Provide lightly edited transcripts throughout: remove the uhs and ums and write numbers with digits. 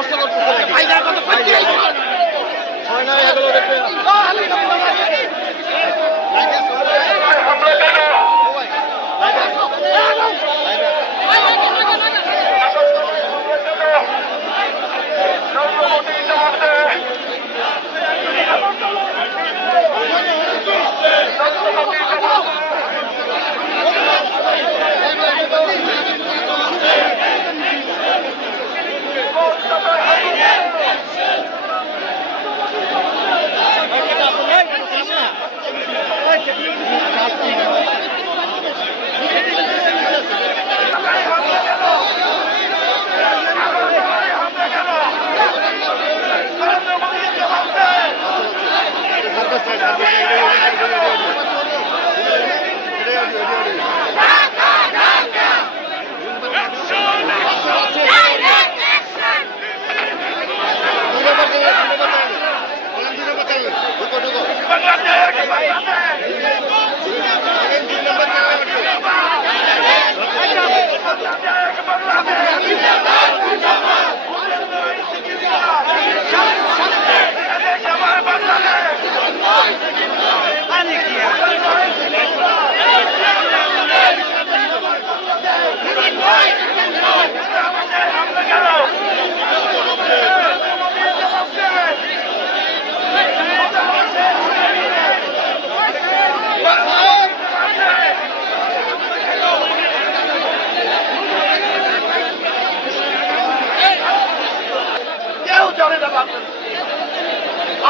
কষ্ট করতেছে ছয় নয় এগুলো দেখবে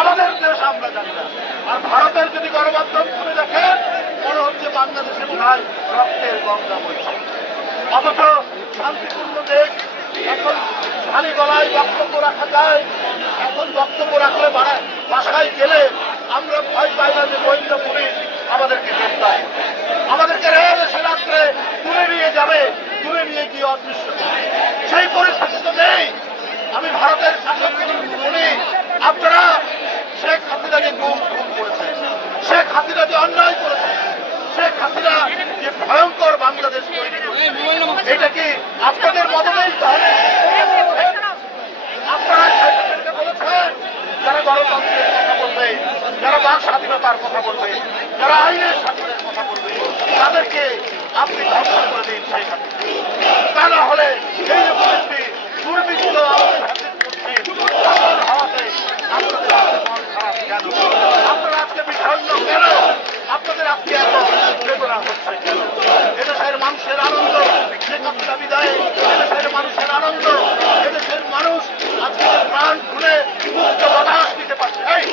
আমাদের দেশ আমরা জানি না। আর ভারতের যদি গণমাধ্যম খুলে দেখেন মনে হচ্ছে বাংলাদেশে মনে হয় রক্তের গঙ্গা বইছে। অথচ শান্তিপূর্ণ দেশ এখন খালি গলায় বক্তব্য রাখা যায়। এখন বক্তব্য রাখলে বাসায় গেলে আমরা ভয় পাই না যে গোয়েন্দা পুলিশ আমাদেরকে গ্রেফতার, আমাদেরকে রেল এসে রাত্রে তুলে নিয়ে যাবে, তুলে নিয়ে গিয়ে অদৃশ্য করবে। সেই পরিস্থিতি তো নেই। আমি ভারতের শাসকদের বলি, আপনারা শেখ হাসিনাকে গুম করেছেন, শেখ হাসিনা যে অন্যায় করেছে, শেখ হাসিনা যে ভয়ঙ্কর বাংলাদেশ তৈরি করেছে, এটা কি আপনাদের মতনেই তাহলে আপনারা বলেছেন যারা গণতন্ত্রের কথা বলবে, যারা বাক স্বাধীনতার কথা বলবে, যারা আইনের স্বাধীনতার কথা বলবে, তাদেরকে আপনি ধ্বংস করে দিন শেখ হাসিনা। তা না হলে এই যে পরিস্থিতি দুর্বৃত্ত হওয়াতে আপনাদের মন খারাপ কেন? আপনারা আজকে বিষণ্ণ কেন? আপনাদের আজকে এত বেদনা হচ্ছে কেন? এদেশের মানুষের আনন্দ শেখ হাসিনা বিদায়, এদেশের মানুষের আনন্দ, এদেশের মানুষ আজকে প্রাণ খুলে মুক্ত বাতাস দিতে পারছে। এই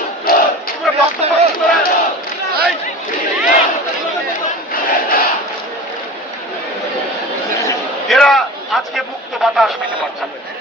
তোমরা বক্তব্য করে এরা আজকে মুক্ত বাতাস দিতে পারছে।